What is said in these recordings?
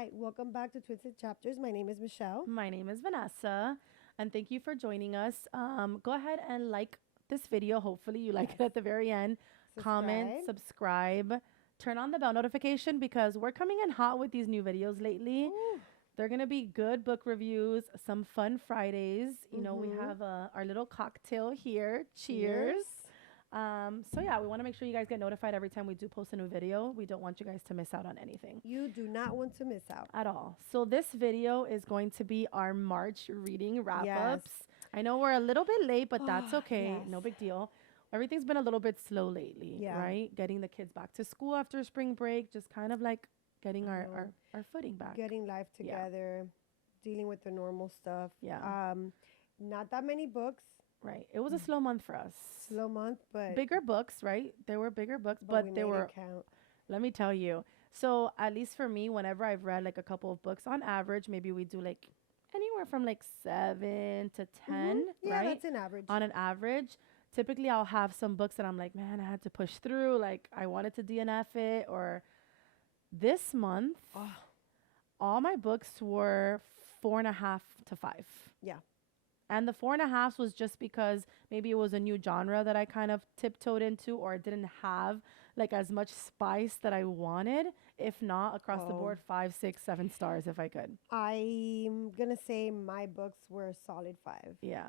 Hi, welcome back to Twisted Chapters. My name is Michelle. My name is Vanessa, and thank you for joining us. Go ahead and like this video. Hopefully, you like Yes. it at the very end. Comment, Subscribe. subscribe, turn on the bell notification because we're coming in hot with these new videos lately. Ooh. They're gonna be good book reviews, some fun Fridays. We Mm-hmm. have our little cocktail here. Cheers. Cheers. So yeah, we want to make sure you guys get notified every time we do post a new video. We don't want you guys to miss out on anything You do not want to miss out. at all. So this video is going to be our March reading wrap Yes. ups. I know we're a little bit late, but that's okay. Yes. No big deal. Everything's been a little bit slow lately, Yeah. right? Getting the kids back to school after spring break, just kind of like getting I our, know. our, our footing back. Getting life Yeah. together, dealing with the normal stuff. Yeah. Not that many books. Right. It was a slow month for us. Slow month, but Bigger books, right? There were bigger books, we but they made were, it count. let me tell you. So, at least for me, whenever I've read like a couple of books on average, maybe we do like anywhere from like 7 to 10, Yeah, right? that's an average. On an average. Typically, I'll have some books that I'm like, man, I had to push through. Like, I wanted to DNF it. Or this month, Oh, all my books were 4.5 to 5. yeah. And the 4.5 was just because maybe it was a new genre that I kind of tiptoed into, or it didn't have like as much spice that I wanted. If not, across the Oh. board, 5, 6, 7 stars if I could. I'm gonna say my books were a solid 5. Yeah.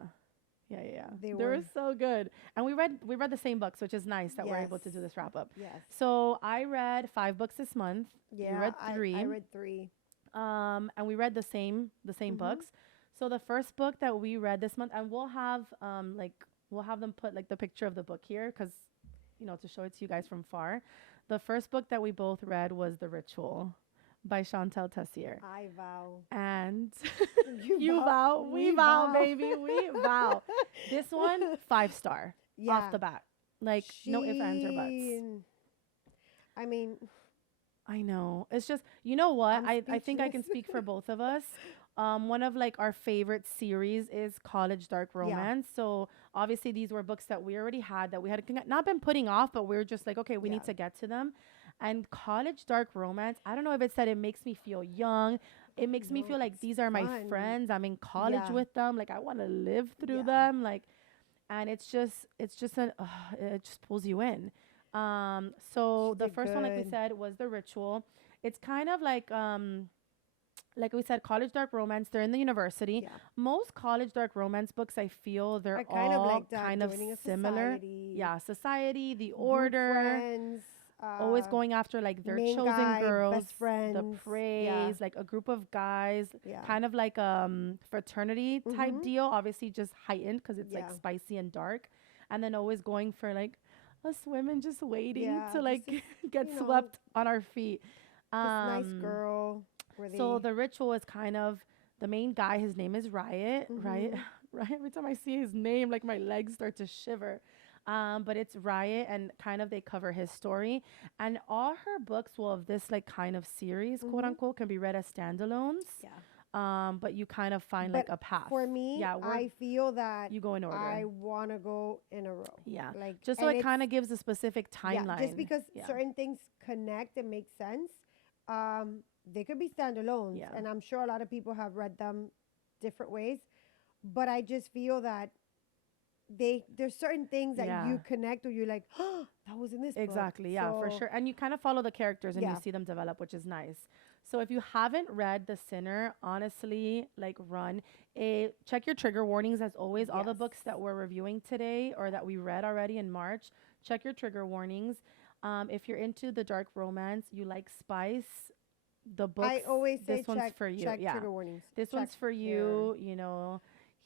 Yeah, yeah, yeah. They They were were. so good. And we read the same books, which is nice that we're able to Yes. do this wrap up. Yes. So I read 5 books this month. Yeah, You read I 3. read 3. And we read the same Mhm. books. So the first book that we read this month, and we'll have them put like the picture of the book here, because to show it to you guys from far. The first book that we both read was The Ritual by Chantal Tessier. I vow. And You you vow, we vow, baby, we vow. This one, 5 star Yeah. off the bat. Like no ifs, ands, or buts. She- I mean, I know. It's just, you know what? I'm I think I can speechless. speak for both of us. One of like our favorite series is College Dark Yeah. Romance. So obviously these were books that we already had that we had not been putting off, but we were just like, okay, we Yeah. need to get to them. And College Dark Romance, I don't know if it's that it makes me feel young. It makes me No, feel like it's these are my fun. friends. I'm in college Yeah. with them. Like I want to live through Yeah. them. Like, and it's just it just pulls you in. So She the did first one, like we good. said, was The Ritual. It's kind of like we said, college dark romance. They're in the university. Yeah. Most college dark romance books, I feel they're I kind of all like that. kind of Joining a similar. society. Yeah, society, the Group order, friends. always going after like their Main chosen guy, girls, best friends. the praise, Yeah. like a group of guys, Yeah. kind of like fraternity type Mhm. deal. Obviously, just heightened because it's like Yeah. spicy and dark, and then always going for like us women just waiting Yeah, to just like this, get you know, swept on our feet. This nice Um, girl. Where so they. the ritual is kind of the main guy. His name is Riot. Riot. Mhm. Riot. Every time I see his name, like my legs start to shiver. But it's Riot, and kind of they cover his story. And all her books, well, of this like kind of series, quote Mhm. unquote, can be read as standalones. Yeah. But you kind of find But like a path. for me, Yeah, I feel that you go in order. I want to go in a row. Yeah. Like Just so and it it's kind of gives a specific timeline. yeah, just because Yeah. certain things connect and make sense. They could be standalones, Yeah. and I'm sure a lot of people have read them different ways. But I just feel that there's certain things that Yeah. you connect, or you're like, oh, that was in this book. Exactly, yeah, for So, sure. And you kind of follow the characters and Yeah. you see them develop, which is nice. So if you haven't read The Sinner, honestly, like run. Check your trigger warnings as always. All the books Yes. that we're reviewing today or that we read already in March, check your trigger warnings. If you're into the dark romance, you like spice, the books, I always say this one's check for you. check Yeah. trigger warnings. This Check one's for their- you.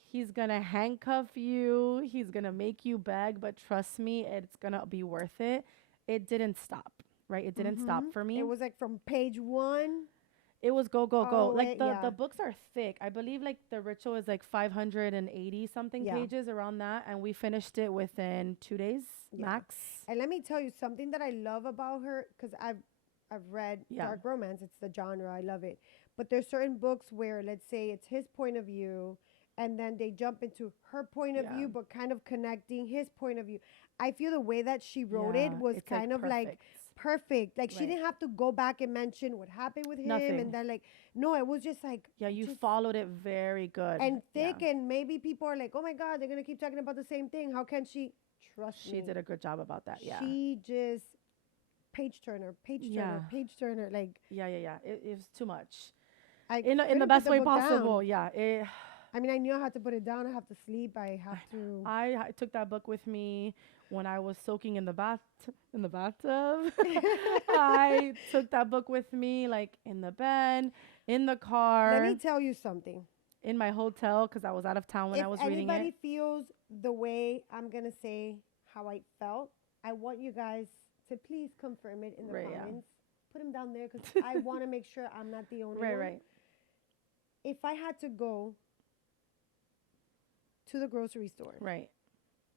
He's gonna handcuff you. He's gonna make you beg, but trust me, it's gonna be worth it. It didn't stop, right? It didn't stop Mhm. for me. It was like from page 1 It was go, go, all go. the Like way. the Yeah. books are thick. I believe like the ritual is like 580 something Yeah. pages around that, and we finished it within 2 days Yeah. max. And let me tell you something that I love about her, because I've read Yeah. dark romance. It's the genre. I love it. But there's certain books where, let's say, it's his point of view, and then they jump into her point of Yeah. view, but kind of connecting his point of view. I feel the way that she wrote it Yeah, was it's kind of like perfect. perfect. Like she Right. didn't have to go back and mention what happened with him, and Nothing. then like no, it was just like Yeah, you just followed it very good. and Yeah. thick, and maybe people are like, oh my god, they're gonna keep talking about the same thing. How can she? Trust She me, did a good job about that. Yeah. she just page turner, page turner, Yeah. page turner. Like Yeah, yeah, yeah. It was too much. I In the couldn't put best the way book down. possible. Yeah. I mean, I knew I had to put it down. I have to sleep. I have to. I took that book with me when I was soaking in the bathtub. I took that book with me like in the bed, in the Let me car, tell you something. in my hotel cuz I was out of town when If I was reading anybody it. feels the way I'm gonna say how I felt, I want you guys to please confirm it in the Right, yeah. comments. Put them down there because I want to make sure I'm not the only Right, one. right. If I had to go to the grocery store Right.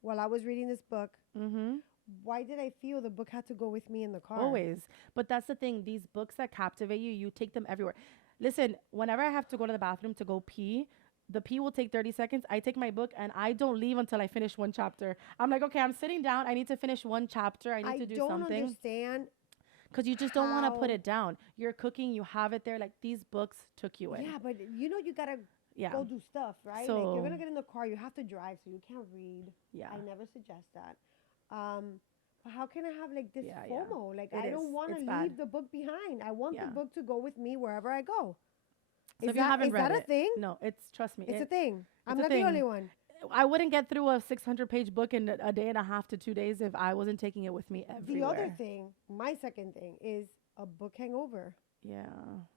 while I was reading this book, Mhm. why did I feel the book had to go with me in the car? Always. But that's the thing, these books that captivate you, you take them everywhere. Listen, whenever I have to go to the bathroom to go pee, the pee will take 30 seconds. I take my book and I don't leave until I finish one chapter. I'm like, okay, I'm sitting down. I need to finish one chapter. I need I to do don't something. understand Because you just don't want to put how. it down. You're cooking, you have it there. Like these books took you in. Yeah, but you know you gotta Yeah. go do stuff, right? Like you're So, gonna get in the car, you have to drive, so you can't read. yeah. I never suggest that. But how can I have like this Yeah, yeah. FOMO? Like It I is. don't want to It's bad. leave the book behind. I want the Yeah. book to go with me wherever I go. So if you haven't Is read that a it, thing? no, trust me, It's a thing. I'm a not the thing. only one. I wouldn't get through a 600-page book in a day and a half to 2 days if I wasn't taking it with me The other everywhere. thing, my second thing, is a book hangover. Yeah,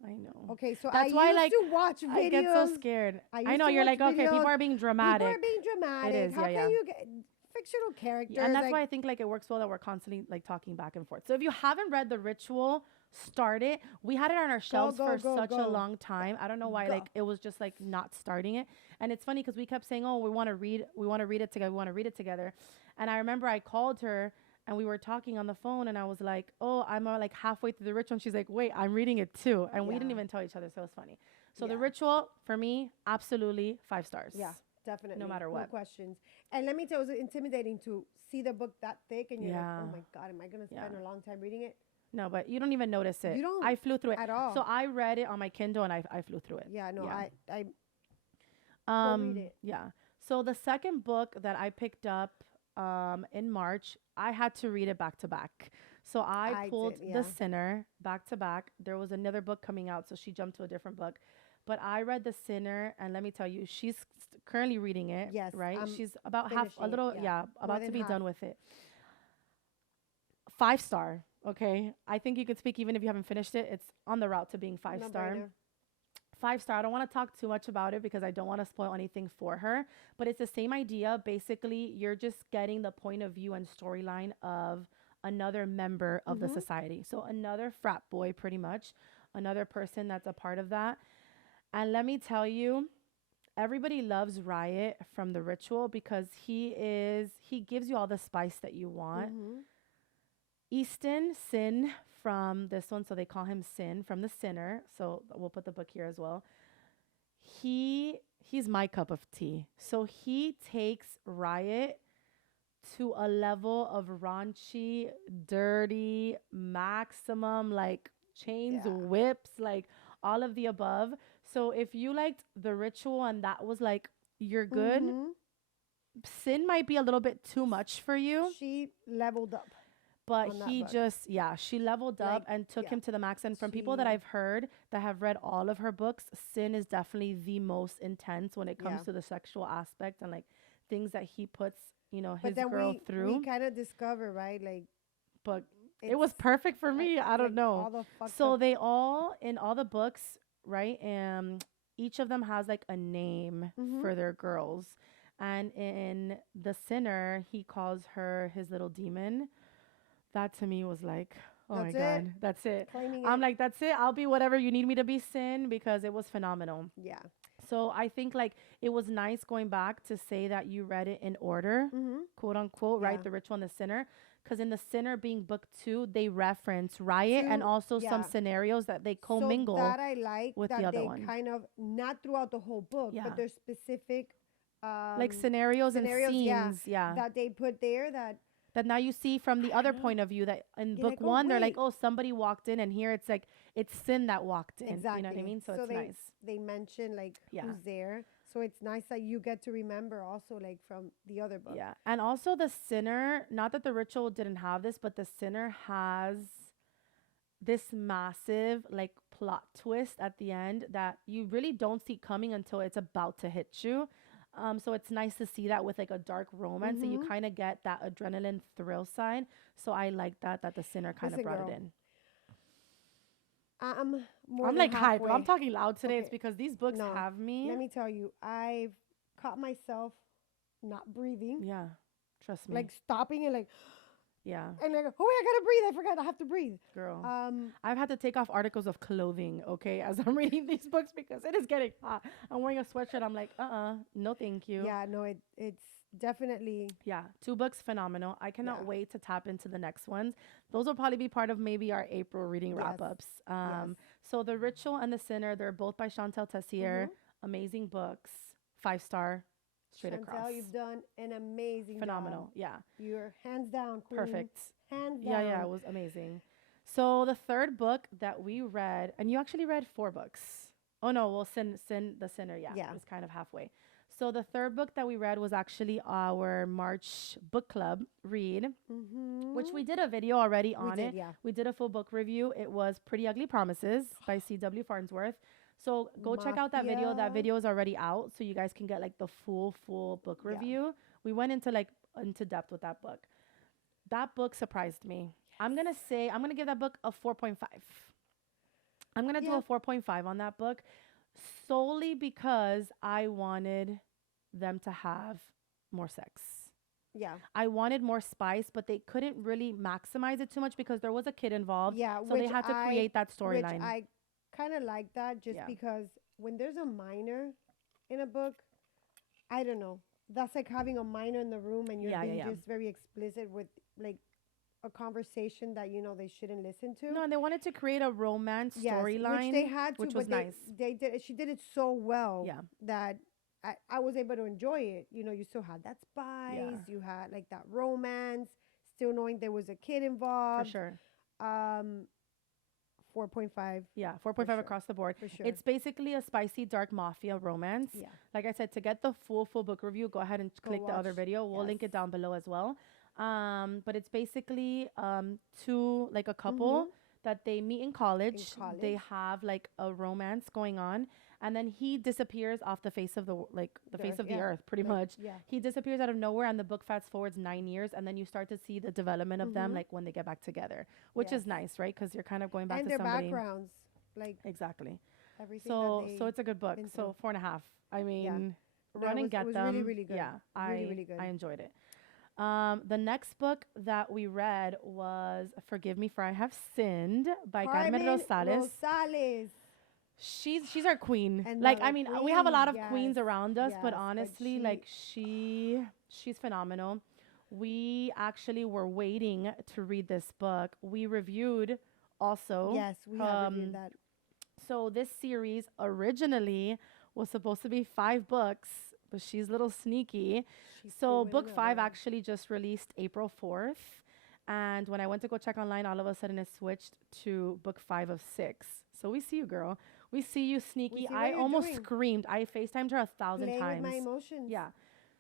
I know. Okay, so I That's why, used like, to watch I get so videos. scared. I I used know to you're watch like, okay, people videos. are being People dramatic. are being It dramatic. is, How yeah, can yeah. you get fictional characters? Yeah, and that's like, why I think like it works well that we're constantly like talking back and forth. So if you haven't read The Ritual, start it. We had it on our shelves go, for go, such a go. long time. I don't know why Go. like it was just like not starting it. And it's funny because we kept saying, "Oh, we want to read it together. We want to read it together." And I remember I called her and we were talking on the phone and I was like, "Oh, I'm like halfway through The Ritual." And she's like, "Wait, I'm reading it too." And we didn't Yeah. even tell each other, so it was funny. So The Yeah. Ritual for me, absolutely 5 stars. Yeah, definitely. No matter No what. questions. And let me tell you, it was intimidating to see the book that thick and you're like, Yeah. oh my God, am I going to spend Yeah. a long time reading it? No, but you don't even notice it. You don't I flew through it. at all. So I read it on my Kindle and I flew through it. Yeah, no, Yeah. I go read it. Yeah. So the second book that I picked up in March, I had to read it back to back. So I I pulled did, The yeah. Sinner back to back. There was another book coming out, so she jumped to a different book. But I read The Sinner, and let me tell you, she's currently reading it. Yes, Right? I'm She's about finishing it, yeah. More about to than be half. done with it. 5 star. Okay. I think you could speak even if you haven't finished it. It's on the route to being 5 star. No-brainer. 5 star. I don't want to talk too much about it because I don't want to spoil anything for her. But it's the same idea. Basically, you're just getting the point of view and storyline of another member of the Mhm. society. So another frat boy, pretty much, another person that's a part of that. And let me tell you, everybody loves Riot from The Ritual because he gives you all the spice that you want. Mhm. Easton Sin from this one, so they call him Sin from The Sinner. So we'll put the book here as well. He's my cup of tea. So he takes Riot to a level of raunchy, dirty, maximum, like chains, Yeah. whips, like all of the above. So if you liked The Ritual and that was like you're good, Mhm. Sin might be a little bit too much for you. She leveled up But on that he book. just, yeah, she leveled up Like, and took yeah. him to the max. And from people that She, I've heard that have read all of her books, Sin is definitely the most intense when it comes Yeah. to the sexual aspect and like things that he puts, but his then girl we through. kind of discover, right? Like But it it's was perfect for like me. I it's don't like know. all the fucked So up. they all, in all the books, right? Each of them has like a name Mhm. for their girls. And in The Sinner, he calls her his little demon. That to me was like, oh my That's it. God, that's it. Claiming I'm it. like, that's it. I'll be whatever you need me to be, Sin, because it was phenomenal. Yeah. So I think like it was nice going back to say that you read it in order, Mhm. quote unquote, Yeah. right? The Ritual and The Sinner. Because in The Sinner being book 2, they reference Riot and also some Yeah. scenarios that they So commingle that I like with the that other they one. kind of not throughout the whole book, Yeah. but there's specific Like scenarios and scenarios, yeah, scenes. Yeah. that they put there that that now you see from the I other know. point of view, that in You're book like, oh one they're like, wait, oh, somebody walked in, and here it's like it's sin that walked in. You know what I exactly. mean? So So it's nice. they mention like Yeah. who's there. So it's nice that you get to remember also like from the other book. Yeah. And also the sinner, not that the ritual didn't have this, but the sinner has this massive like plot twist at the end that you really don't see coming until it's about to hit you. So it's nice to see that with like a dark romance that you Mm-hmm. kind of get that adrenaline thrill side. So I like that the sinner kind of Listen, brought it girl, in. I'm more I'm than like hype. I'm halfway. talking loud today. It's Okay, because these books no, have me. let me tell you, I've caught myself not breathing, Yeah, trust me. like stopping and like, Yeah, and like, oh, wait, I gotta breathe. I forgot I have to breathe. girl. Um, I've had to take off articles of clothing, okay, as I'm reading these books because it is getting hot. I'm wearing a sweatshirt. I'm like, no, thank you. yeah, no, it's definitely Yeah, two books, phenomenal. I cannot yeah, wait to tap into the next ones. Those will probably be part of maybe our April reading yes, wrap ups. yes. So The Ritual and The Sinner, they're both by Chantal Mm-hmm. Tessier. Amazing books, 5 star, straight across. Chantel, you've done an amazing job. Phenomenal. Yeah, You're hands down, queen. perfect. Hands Yeah, down. it was amazing. So the third book that we read, and you actually read 4 books. Oh no, well, the Sinner, yeah, Yeah. it's kind of halfway. So the third book that we read was actually our March book club read, which Mm-hmm. we did a video already We on did, it. yeah. We did a full book review. It was Pretty Ugly Promises by C.W. Farnsworth. So go check out that video. That Mafia. video is already out, so you guys can get like the full book Yeah. review. We went into like into depth with that book. That book surprised me. I'm gonna give that book a 4.5. I'm gonna do Yeah. a 4.5 on that book solely because I wanted them to have more sex. Yeah. I wanted more spice, but they couldn't really maximize it too much because there was a kid involved. Yeah. So they had to create that Which storyline. I kind of like that just Yeah. because when there's a minor in a book, I don't know. That's like having a minor in the room and you're being Yeah. just very explicit with like a conversation that you know they shouldn't listen to. No, and they wanted to create a romance Yes, storyline, which they had to, which but was nice. they did. She did it so well Yeah. that I was able to enjoy it. You know, you still had that Yeah. spice, you had like that romance, still knowing there was a kid For involved. sure. 4.5 Yeah, for 4.5 sure, across the board. for sure. It's basically a spicy dark mafia romance. Yeah, Like I said, to get the full book review, go ahead and go click the other watch. video. We'll link Yes. it down below as well. But it's basically two like a Mm-hmm. couple that they meet in college. They have like a romance going on, and then he disappears off the face of the face of the Yeah, earth, pretty like, much. yeah. He disappears out of nowhere, and the book fast forwards 9 years, and then you start to see the development of them, Mm-hmm. like when they get back together, which Yes. is nice, right? Because you're kind of going back And to their somebody. backgrounds, like Exactly. everything that So they it's a good book. been So through. 4.5. I Yeah, mean, no, run and it get was really them. really good. Yeah, Really really good. I enjoyed it. The next book that we read was Forgive Me for I Have Sinned by Carmen Rosales. Rosales. She's our queen. Like Another I mean, we have a queen. lot of Yes. queens around us, but Yes. honestly, like she's phenomenal. We actually were waiting to read this book. We reviewed also. Yes, we have reviewed Um, that. so this series originally was supposed to be 5 books, but she's a little sneaky. She's So doing book 5 another. actually just released April 4th. And when I went to go check online, all of a sudden it switched to book 5 of 6. So we see you, girl. We see you, sneaky. see what I you're almost doing. screamed. I FaceTimed her 1,000 Playing with times. my emotions. Yeah.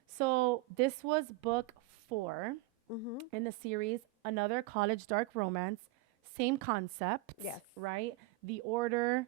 So this was book 4 Mm-hmm. in the series, another college dark romance, same concept, Yes. right? The order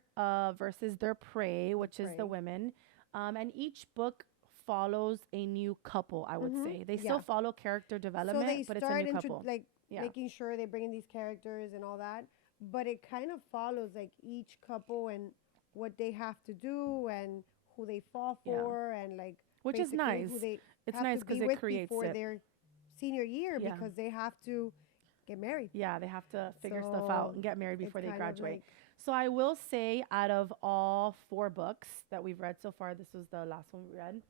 versus their prey, which is the Prey. women. And each book follows a new couple, I would Mhm. say. They Yeah. still follow character So development, they but it's a start new couple. like Yeah. making sure they bring in these characters and all that, but it kind of follows like each couple and what they have to do and who they fall Yeah. for and like Which is basically nice. who they It's have nice to because be it with creates before it. their senior year Yeah. because they have to get married. Yeah, they have to figure stuff out So and get married it's before they kind of graduate. like So I will say, out of all 4 books that we've read so far, this was the last one we read.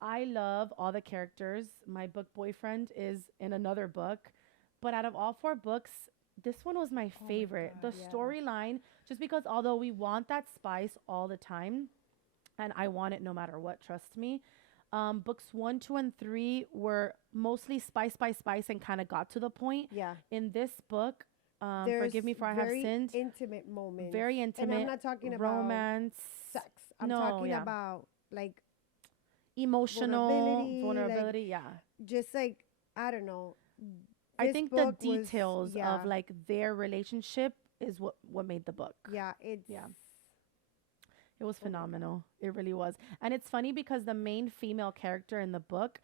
I love all the characters. My book boyfriend is in another book, but out of all 4 books, this one was my oh my favorite. The God, yeah. storyline, just because although we want that spice all the time, and I want it no matter what, trust me. Books 1, 2, and 3 were mostly spice, and kind of got to the point. Yeah. In this book, There's forgive me for I have very sinned. intimate moments. Very And I'm intimate, not talking about romance, sex. I'm no, talking yeah, about like emotional vulnerability, like vulnerability. Yeah, just like I don't know. I This think the book was details of yeah, like their relationship is what made the book. yeah, it's Yeah, it was oh my god. phenomenal. It really was. And it's funny because the main female character in the book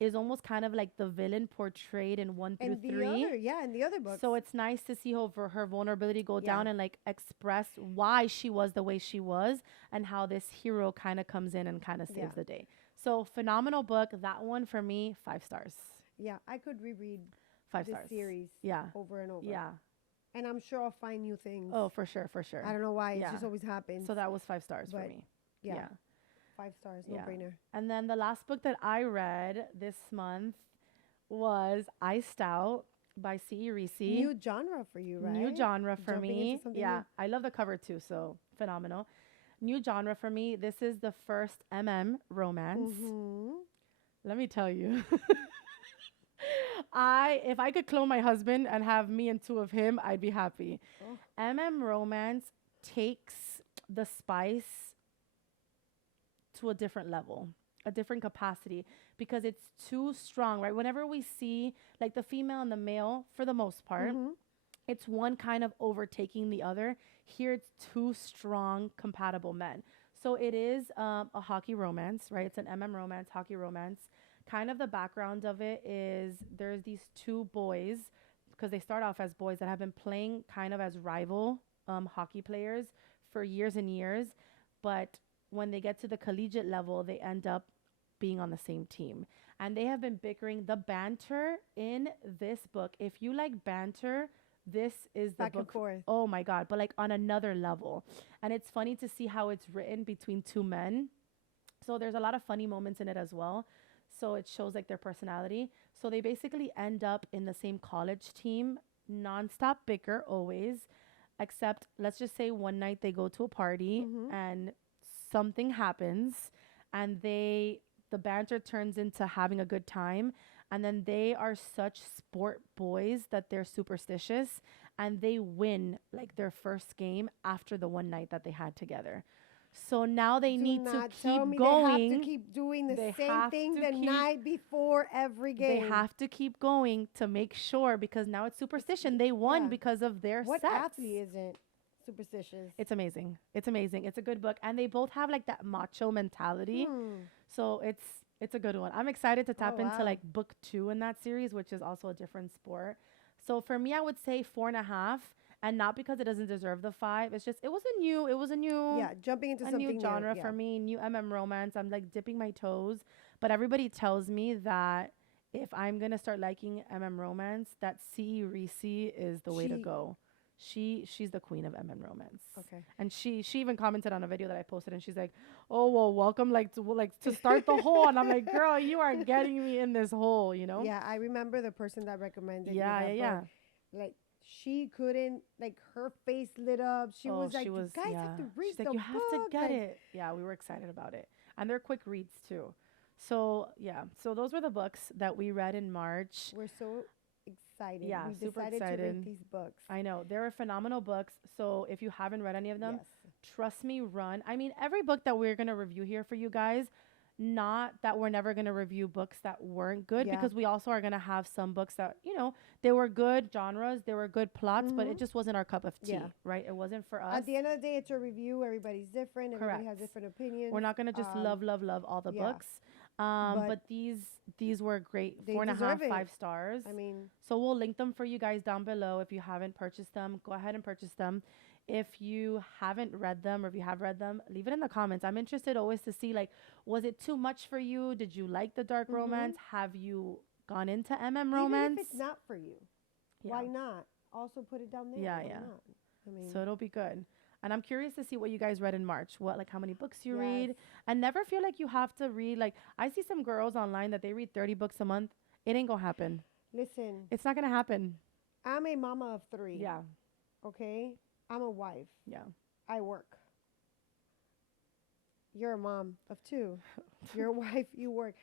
is almost kind of like the villain portrayed in one through And the three. other, yeah, and the other books, So it's nice to see her vulnerability go yeah, down and like express why she was the way she was and how this hero kind of comes in and kind of yeah, saves the day. So phenomenal book. That one for me, 5 stars. yeah. I could reread Five this stars. series Yeah. over and over, Yeah. and I'm sure I'll find new things. Oh, for sure, for sure. I don't know why it Yeah. just always happens. So that was 5 stars for But me. yeah, Yeah. 5 stars, no Yeah. brainer. And then the last book that I read this month was Iced Out by C.E. Reese. New genre for you, right? New genre for Jumping me. into something Yeah. new. I love the cover too, so phenomenal. New genre for me. This is the first romance. Mm-hmm. Let me tell you. If I could clone my husband and have me and two of him, I'd be happy. Oh, Romance takes the spice to a different level, a different capacity, because it's too strong, right? Whenever we see like the female and the male, for the most part, mm-hmm. it's one kind of overtaking the other. Here, it's two strong, compatible men. So it is a hockey romance, right? It's an romance, hockey romance. Kind of the background of it is there's these two boys, because they start off as boys that have been playing kind of as rival hockey players for years and years. But when they get to the collegiate level, they end up being on the same team. And they have been bickering. The banter in this book, if you like banter, this is the Back and book. forth. Oh my God, but like on another level. And it's funny to see how it's written between two men. So there's a lot of funny moments in it as well. So it shows like their personality. So they basically end up in the same college team, nonstop bicker always, except let's just say one night they go to a party Mm-hmm. and something happens and the banter turns into having a good time, and then they are such sport boys that they're superstitious and they win like their first game after the one night that they had together. So now they Do need to not tell keep me they have to going. keep doing the They same have thing to the keep night before every they game. have to keep going to make sure, because now it's superstition. They won Yeah. because of their What sex. athlete isn't superstitious? It's amazing. It's amazing. It's a good book, and they both have like that macho mentality. Hmm. So it's a good one. I'm excited to tap Oh, into wow. like book 2 in that series, which is also a different sport. So for me, I would say 4.5, and not because it doesn't deserve the 5. It's just it was a new Yeah, jumping into a something new genre new. for me, new romance. I'm like dipping my toes, but everybody tells me that if I'm gonna start liking romance, that C. Reese is the way to She- go. She's the queen of romance. Okay. And she even commented on a video that I posted, and she's like, "Oh well, welcome like to start the hole." And I'm like, "Girl, you are getting me in this hole, you know?" Yeah, I remember the person that recommended you Yeah, that yeah, book. Like she couldn't, like her face lit up. She Oh, was like, she "You was, guys yeah. have to read She's like, the you book." have to get Like, it. Yeah, we were excited about it. And they're quick reads too. So, yeah. So those were the books that we read in March. we're so excited. Yeah, We super decided to excited. read these books. I know. They're phenomenal books. So if you haven't read any of them, Yes. trust me, run. I mean, every book that we're going to review here for you guys, not that we're never going to review books that weren't good, Yeah. because we also are going to have some books that, you know, they were good genres, they were good plots, but it Mhm. just wasn't our cup of tea, Yeah. right? It wasn't for us. At the end of the day, it's a review. Everybody's different. Everybody has Correct. different opinions. We're not gonna just love all the yeah. books. But But these were great. they 4.5, deserve it. 5 stars. I mean, So we'll link them for you guys down below. If you haven't purchased them, go ahead and purchase them. If you haven't read them, or if you have read them, leave it in the comments. I'm interested always to see, like, was it too much for you? Did you like the dark Mhm. romance? Have you gone into even romance? if it's not for you, Yeah. why not? Also put it down there. Yeah, Why yeah. not? I mean, So it'll be good. And I'm curious to see what you guys read in March. What, like, how many books you read. yes. And never feel like you have to read. Like, I see some girls online that they read 30 books a month. It ain't gonna happen. Listen, It's not gonna happen. I'm a mama of 3. Yeah. Okay, I'm a wife. Yeah. I work. you're a mom of two. You're a wife. You work.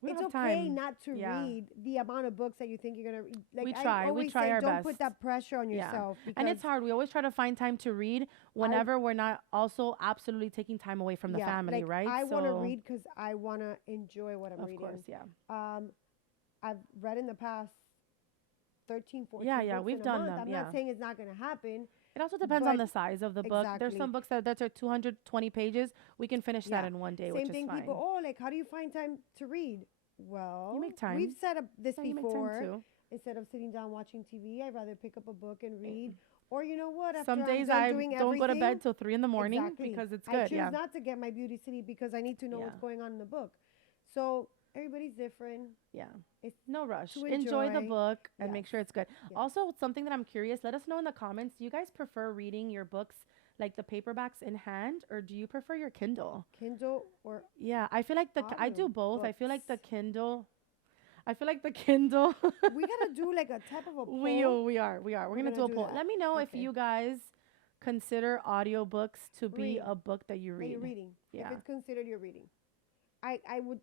We It's don't have okay time. not to Yeah. read the amount of books that you think you're gonna read. Like We I try. We always try say, our don't best. put that pressure on Yeah. yourself because And it's hard. We always try to find time to read whenever we're not also absolutely taking time away from the yeah, family, like right? I want to So, read because I want to enjoy what I'm of reading. course, yeah. Um, I've read in the past 13, 14 Yeah, yeah, books we've in a done month. them. I'm Yeah. not saying it's not going to happen, It also depends on but the size of the book. There's exactly. some books that are 220 pages. We can finish that Yeah. in one day, which Same is thing, people, fine. oh, like, how do you find time to read? You Well, make time. we've set up this Yeah, you make time before. too. Instead of sitting down watching TV, I'd rather pick up a book and read. Or you know what? After Some I'm days done I doing don't go to everything, bed till 3 in the morning exactly. because it's I good. choose Yeah. not to get my beauty city because I need to know Yeah. what's going on in the book. So everybody's different. Yeah. It's No rush. to Enjoy the enjoy. book and make Yes. sure it's good. Yes. Also, something that I'm curious, let us know in the comments. Do you guys prefer reading your books like the paperbacks in hand or do you prefer your Kindle? Kindle or Yeah, I feel like I do audio both. I feel like the books. Kindle. I feel like the Kindle. We gotta do like a type of a poll. We are. We're We're gonna do gonna a do poll. that. Let me know if Okay. you guys consider audiobooks to be Read. a book that you That read. you're reading. If Yeah. it's considered your reading. I would.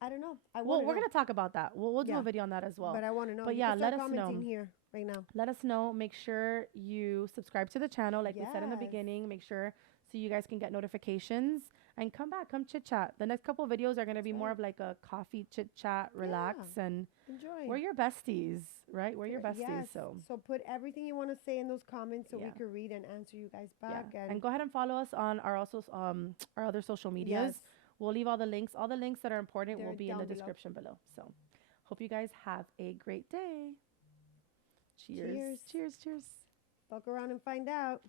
I don't know. I Well, want to we're know. gonna talk about that. We'll do Yeah. a video on that as well. But I want to know. But You yeah, can let start us know. commenting here right now. Let us know. Make sure you subscribe to the channel, like we said in the Yes. beginning. Make sure so you guys can get notifications and come back, come chit chat. The next couple of videos are gonna be That's more right. of like a coffee chit chat, relax, and Enjoy. we're your besties, right? We're your besties. Yes. So put everything you want to say in those comments so we Yeah. could read and answer you guys back. yeah, and go ahead and follow us on our also our other social medias. Yes. We'll leave all the links. All the links that are important will They're be in the down below. description below. So, hope you guys have a great day. Cheers. Cheers. Cheers. Cheers. Fuck around and find out.